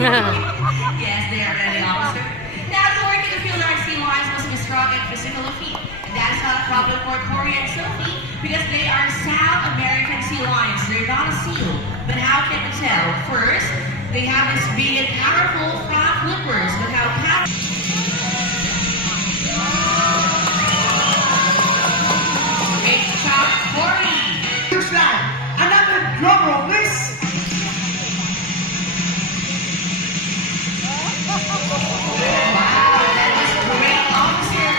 Yes, they are ready, officer. Now, according to the field, our sea lions must be strong and physical of feet. And that is not a problem for Corey and Sophie because they are South American sea lions. They're not a seal. But how can we tell? First, they have this big and powerful front flippers. But how powerful? Great shot, Corey. Looks like another drum roll, please. Wow, that was great, officer.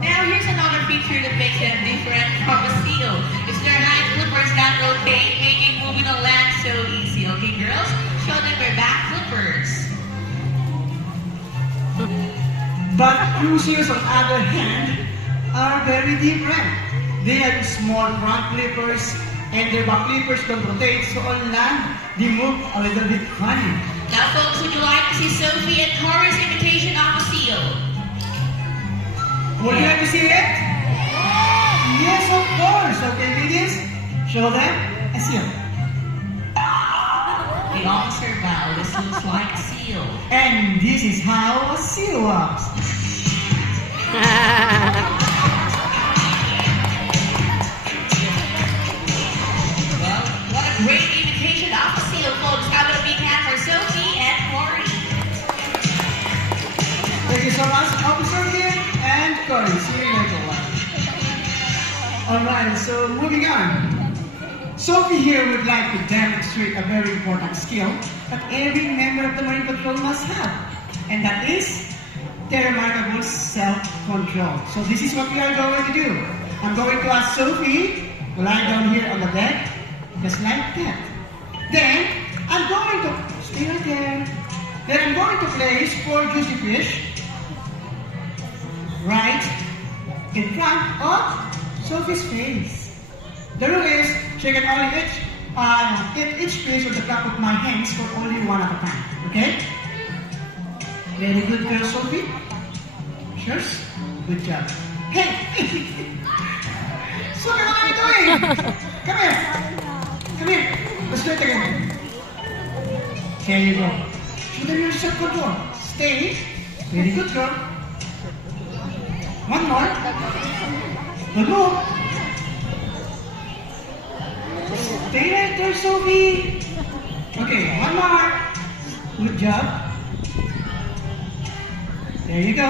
Now here's another feature that makes them different from a seal. It's their hind flippers that rotate, making moving on land so easy. Okay, girls, show them their back flippers. But cruisers, on the other hand, are very different. They have small front flippers and their back flippers don't rotate, so on land, they move a little bit funny. Now, folks, would you like to see Sophie and Corey's imitation of a seal? Would you like to see it? Yes, of course. Okay, ladies, show them a seal. The officer bow. This looks like a seal. And this is how a seal walks. Well, what a great imitation of a seal, folks. How about a big hand for Sophie and Corey? Thank you so much, Officer Kim and Corey. See you later. Alright, so moving on. Sophie here would like to demonstrate a very important skill that every member of the Marine Patrol must have. And that is their remarkable self-control. So this is what we are going to do. I'm going to ask Sophie to lie down here on the bed, just like that. Then, I'm going to stay right there. Then I'm going to place 4 juicy fish right in front of Sophie's face. The rule is, she can only eat each fish with the cup of my hands for only one at a time. Okay? Very good girl, Sophie. Cheers. Good job. Hey! Sophie, what are you doing? Come here. Come here. Let's do it again. There you go. Show them your self-control. Stay. Very good girl. One more. Good move. Stay right there, Sophie. Okay, one more. Good job. There you go.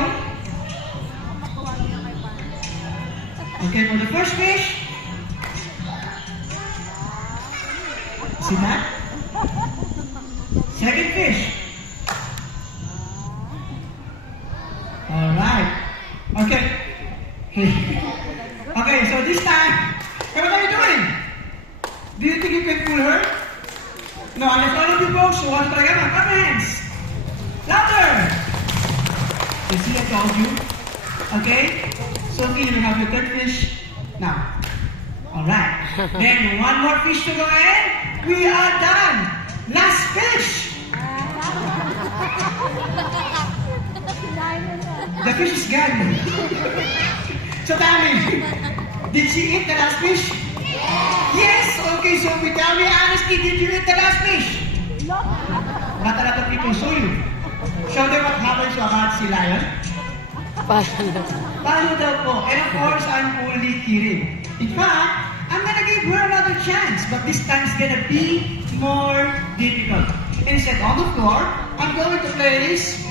Okay, for the first fish. See that? Second fish. Alright. Okay. Okay, so this time, what are you doing? Do you think you can pull her? No, I'm not of you folks, so one try again. Come hands. Louder! You see, I told you. Okay? Sophie, you have your third fish. Now. Alright. Then one more fish to go in. We are done. Last fish. The fish is gone. So tell me, did she eat the last fish? Yes. Okay, so we tell me honestly, did you eat the last fish? Not a lot of people saw you. Show them what happens to a hard sea lion. Paano daw po? And of course, I'm only kidding. In fact, I'm gonna give her another chance, but this time it's gonna be more difficult. Instead, on the floor, I'm going to place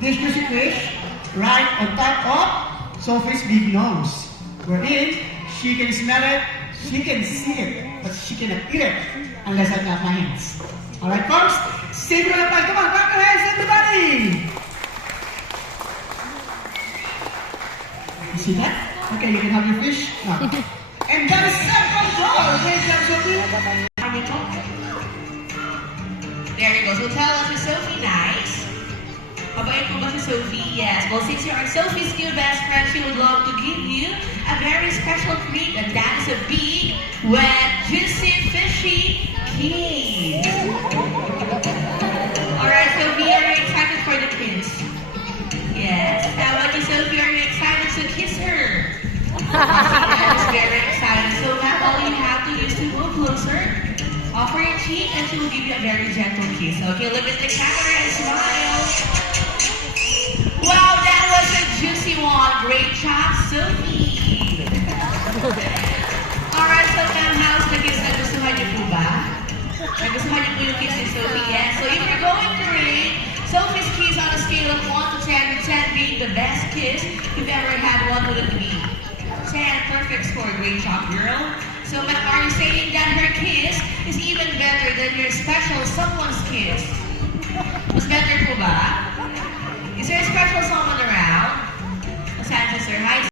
this juicy fish right on top of Sophie's big nose. Wherein, she can smell it, she can see it, but she cannot eat it unless I have my hands. Alright, folks? Save it on. Come on, clap your hands, everybody! You see that? Okay, you can have your fish. Now. And that is self-control! Okay, Sophie? There you go. So tell us, is Sophie nice? Mabait mo ba si Sophie? Yes. Well, since you're Sophie's new best friend, she would love to give you a very special treat, and that is a big, wet, juicy, fishy kiss. Alright, Sophie, are you excited for the kiss? Yes. How about you, Sophie? Are you excited to kiss her? Yes, very excited. So now all you have to do is to move closer. cheek and she will give you a very gentle kiss. Okay, look at the camera and smile. Wow, that was a juicy one. Great job, Sophie. Alright, so ma'am, how's the kiss? Nagustuhan niyo po ba? Nagustuhan niyo po yung kiss ni Sophie? Yes. So if you're going to rate Sophie's kiss on a scale of 1 to 10, with 10 being the best kiss you've ever had, what would it be? 10, perfect score. Great job, girl. So, but are you saying that her kiss is even better than your special someone's kiss? Mas better po ba? Is there a special someone around? Saan siya, sir? Hi,